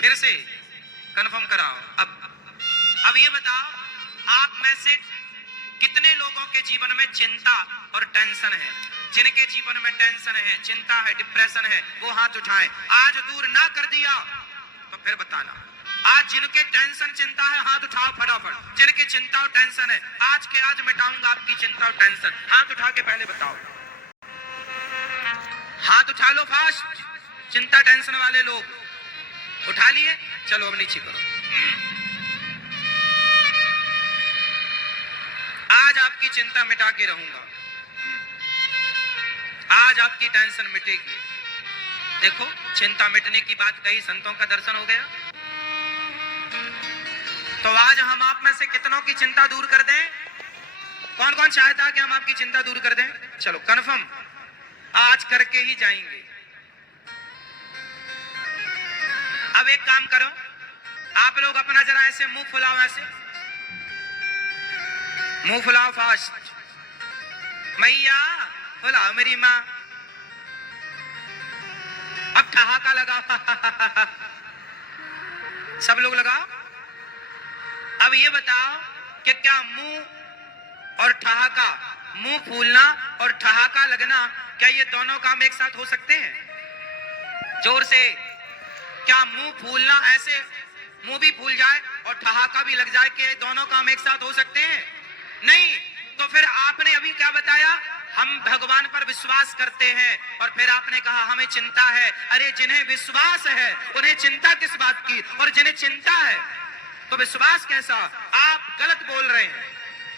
फिर से कंफर्म कराओ। अब ये बताओ, आप में से कितने लोगों के जीवन में चिंता और टेंशन है? जिनके जीवन में टेंशन है, चिंता है, डिप्रेशन है, वो हाथ उठाएं। आज दूर ना कर दिया तो फिर बताना। आज जिनके टेंशन चिंता है हाथ उठाओ फटाफट। जिनके चिंता और टेंशन है, आज के आज मिटाऊंगा आपकी चिंता और टेंशन। हाथ उठा के पहले बताओ, हाथ उठा लो फास्ट। चिंता टेंशन वाले लोग उठा लिए, चलो अब नीचे करो। आज आपकी चिंता मिटा के रहूंगा, आज आपकी टेंशन मिटेगी। देखो, चिंता मिटने की बात कही, संतों का दर्शन हो गया। तो आज हम आप में से कितनों की चिंता दूर कर दें? कौन कौन चाहता है कि हम आपकी चिंता दूर कर दें? चलो कंफर्म, आज करके ही जाएंगे। अब एक काम करो, आप लोग अपना जरा ऐसे मुंह फुलाओ, ऐसे मुंह फुलाओ फास्ट। मैया फुलाओ मेरी माँ। अब ठहाका लगाओ सब लोग लगाओ। अब ये बताओ कि क्या मुंह और ठहाका, मुंह फूलना और ठहाका लगना, क्या ये दोनों काम एक साथ हो सकते हैं? जोर से, क्या मुंह फूलना, ऐसे मुंह भी फूल जाए और ठहाका भी लग जाए, कि दोनों काम एक साथ हो सकते हैं? नहीं। तो फिर आपने अभी क्या बताया? हम भगवान पर विश्वास करते हैं, और फिर आपने कहा हमें चिंता है। अरे जिन्हें विश्वास है उन्हें चिंता किस बात की, और जिन्हें चिंता है तो विश्वास कैसा? आप गलत बोल रहे हैं।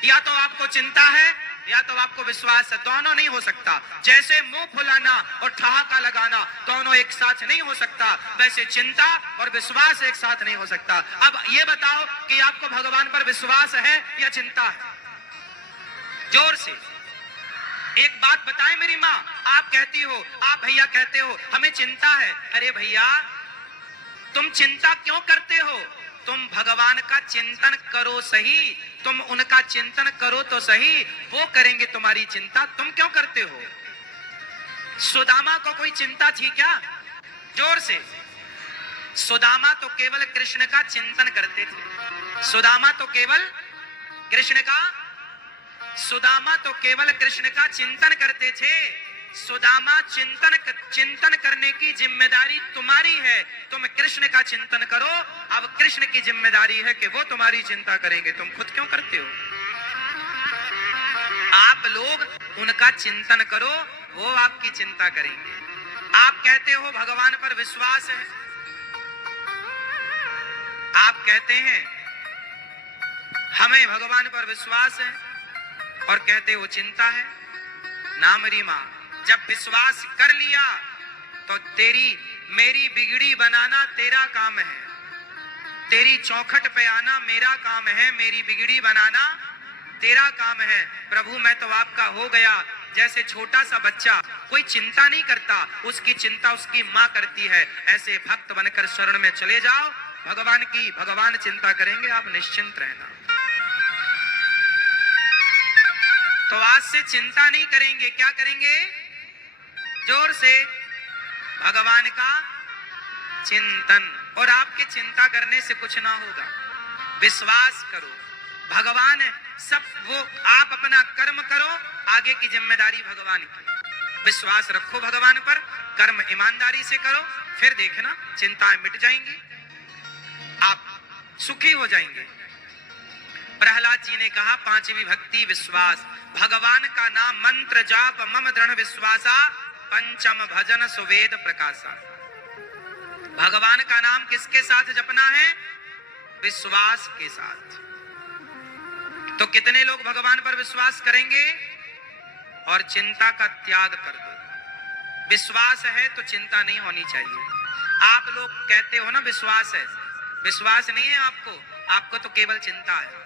या तो आपको चिंता है या तो आपको विश्वास है, दोनों नहीं हो सकता। जैसे मुंह फुलाना और ठहाका लगाना दोनों एक साथ नहीं हो सकता, वैसे चिंता और विश्वास एक साथ नहीं हो सकता। अब ये बताओ कि आपको भगवान पर विश्वास है या चिंता है? जोर से एक बात बताएं मेरी माँ। आप कहती हो, आप भैया कहते हो हमें चिंता है। अरे भैया, तुम चिंता क्यों करते हो? तुम भगवान का चिंतन करो सही, तुम उनका चिंतन करो तो सही, वो करेंगे तुम्हारी चिंता। तुम क्यों करते हो? सुदामा को कोई चिंता थी क्या? जोर से। सुदामा तो केवल कृष्ण का चिंतन करते थे। सुदामा तो केवल कृष्ण का सुदामा तो केवल कृष्ण का चिंतन करते थे। सुदामा चिंतन करने की जिम्मेदारी तुम्हारी है। तुम कृष्ण का चिंतन करो। अब कृष्ण की जिम्मेदारी है कि वो तुम्हारी चिंता करेंगे। तुम खुद क्यों करते हो? आप लोग उनका चिंतन करो, वो आपकी चिंता करेंगे। आप कहते हो भगवान पर विश्वास है, आप कहते हैं हमें भगवान पर विश्वास है, और कहते हो चिंता है। ना मेरी माँ, जब विश्वास कर लिया तो तेरी मेरी बिगड़ी बनाना तेरा काम है, तेरी चौखट पे आना मेरा काम है, मेरी बिगड़ी बनाना तेरा काम है। प्रभु मैं तो आपका हो गया। जैसे छोटा सा बच्चा कोई चिंता नहीं करता, उसकी चिंता उसकी माँ करती है, ऐसे भक्त बनकर शरण में चले जाओ भगवान की। भगवान चिंता करेंगे, आप निश्चिंत रहना। तो आज से चिंता नहीं करेंगे, क्या करेंगे? जोर से, भगवान का चिंतन। और आपके चिंता करने से कुछ ना होगा। विश्वास करो, भगवान है सब। वो आप अपना कर्म करो, आगे की जिम्मेदारी भगवान की। विश्वास रखो भगवान पर, कर्म ईमानदारी से करो, फिर देखना चिंताएं मिट जाएंगी, आप सुखी हो जाएंगे। प्रहलाद जी ने कहा पांचवी भक्ति विश्वास। भगवान का नाम मंत्र जाप मम दृढ़ विश्वासा, पंचम भजन सुवेद प्रकाशा। भगवान का नाम किसके साथ जपना है? विश्वास के साथ। तो कितने लोग भगवान पर विश्वास करेंगे? और चिंता का त्याग कर दो। विश्वास है तो चिंता नहीं होनी चाहिए। आप लोग कहते हो ना विश्वास है, विश्वास नहीं है आपको, आपको तो केवल चिंता है।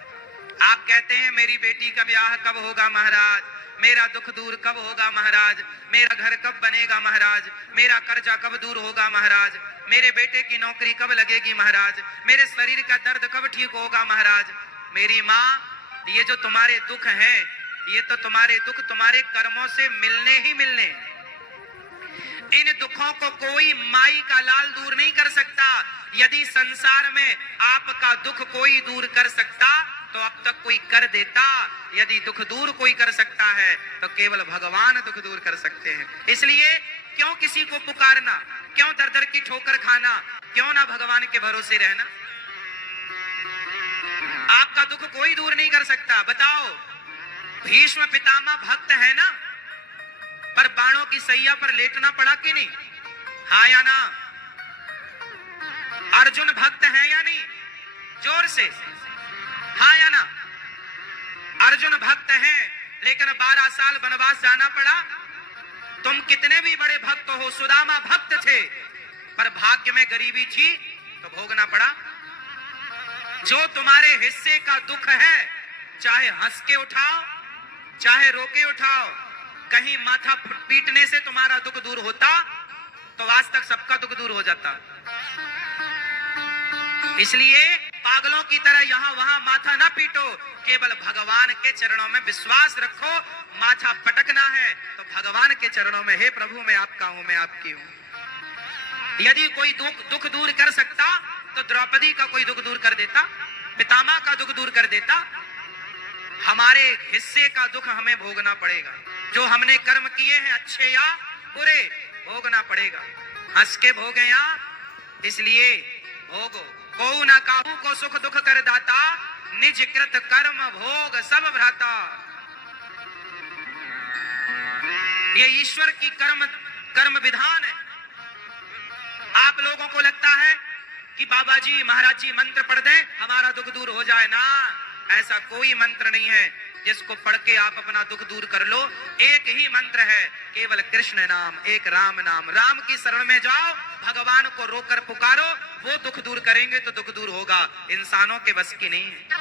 आप कहते हैं मेरी बेटी का ब्याह कब होगा महाराज, मेरा दुख दूर कब होगा महाराज, मेरा घर कब बनेगा महाराज, मेरा कर्जा कब दूर होगा महाराज, मेरे बेटे की नौकरी कब लगेगी महाराज, मेरे शरीर का दर्द कब ठीक होगा महाराज। मेरी माँ, ये जो तुम्हारे दुख हैं, ये तो तुम्हारे दुख तुम्हारे कर्मों से मिलने ही मिलने। इन दुखों को कोई माई का लाल दूर नहीं कर सकता। यदि संसार में आपका दुख कोई दूर कर सकता तो अब तक कोई कर देता। यदि दुख दूर कोई कर सकता है तो केवल भगवान दुख दूर कर सकते हैं। इसलिए क्यों किसी को पुकारना, क्यों दर दर की ठोकर खाना, क्यों ना भगवान के भरोसे रहना। आपका दुख कोई दूर नहीं कर सकता। बताओ, भीष्म पितामह भक्त है ना, पर बाणों की सैया पर लेटना पड़ा कि नहीं? हाँ या ना? अर्जुन भक्त है या नहीं? जोर से हाँ या ना? अर्जुन भक्त है, लेकिन 12 साल वनवास जाना पड़ा। तुम कितने भी बड़े भक्त हो, सुदामा भक्त थे, पर भाग्य में गरीबी थी तो भोगना पड़ा। जो तुम्हारे हिस्से का दुख है, चाहे हंस के उठाओ चाहे रो के उठाओ, कहीं माथा पीटने से तुम्हारा दुख दूर होता तो आज तक सबका दुख दूर हो जाता। इसलिए पागलों की तरह यहां वहां माथा ना पीटो, केवल भगवान के चरणों में विश्वास रखो। माथा पटकना है तो भगवान के चरणों में, हे प्रभु मैं आपका हूं, मैं आपकी हूं। यदि कोई दुख दूर कर सकता तो द्रौपदी का कोई दुख दूर कर देता, पितामह का दुख दूर कर देता। हमारे हिस्से का दुख हमें भोगना पड़ेगा। जो हमने कर्म किए हैं अच्छे या बुरे, भोगना पड़ेगा। हंस के भोगे या, इसलिए भोगो। को न काहू को सुख दुख कर दाता, निज कृत कर्म भोग सब भ्राता। ये ईश्वर की कर्म विधान है। आप लोगों को लगता है कि बाबा जी महाराज जी मंत्र पढ़ दें हमारा दुख दूर हो जाए ना, ऐसा कोई मंत्र नहीं है जिसको पढ़ के आप अपना दुख दूर कर लो। एक ही मंत्र है, केवल कृष्ण नाम, एक राम नाम। राम की शरण में जाओ, भगवान को रोकर पुकारो, वो दुख दूर करेंगे तो दुख दूर होगा। इंसानों के बस की नहीं है।